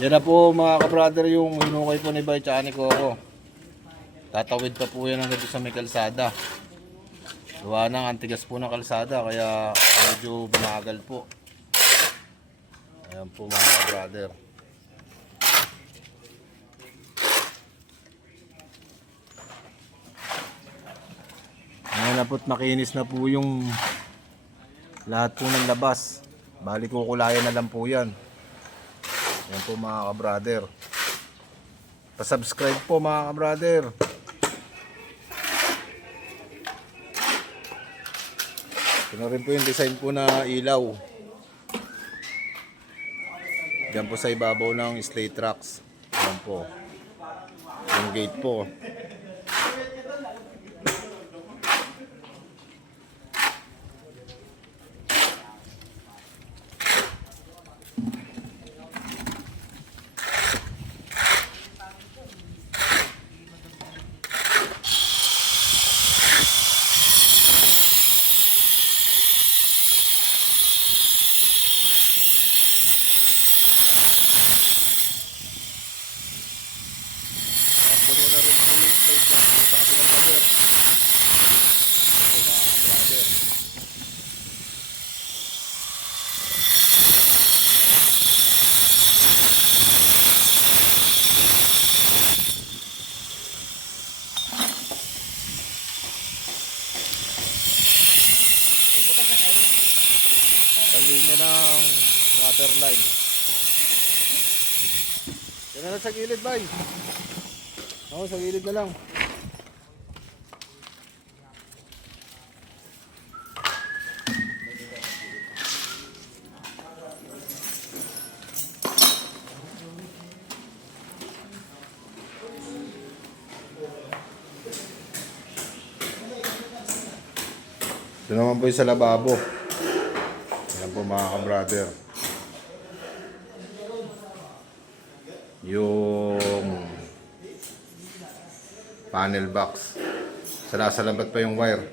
Yan na po mga ka-brother yung hinukay po ni Bay tsaka ni Coco. Tatawid pa po yan hanggang sa may kalsada. Gawa ng antigas po ng kalsada kaya medyo bumagal po. Ayan po mga ka-brother. Ngayon na po't makinis na po yung lahat po ng labas. Bali kukulayan na lang po yan. Ayan po mga ka-brother. Pa-subscribe po mga ka-brother. Ito na rin po yung design po na ilaw. Diyan po sa ibabaw ng slate tracks. Ayan po. Yung gate po. Puno na rin po yung slate tracks po sa kabilang pader. Ito mga brother. Ang linya ng water line. Yan na lang sa gilid, bay. Oo, sa gilid na lang. Ito naman po yung sa lababo. Ayan po mga ka-brother. Yung panel box. Salasalabat pa yung wire.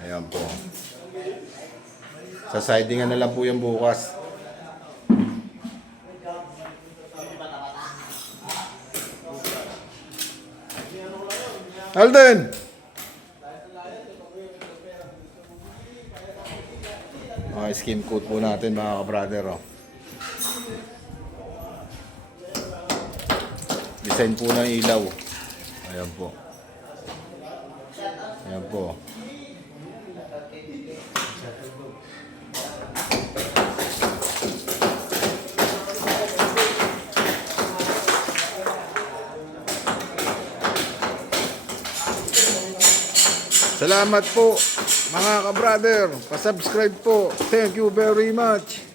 Ayan po. Sa sidingan na lang po yung bukas. Alden! Mga skim coat po natin mga ka-brother. Oh. Design po ng ilaw. Ayan po. Ayan po. Salamat po mga ka-brother. Pa-subscribe po. Thank you very much.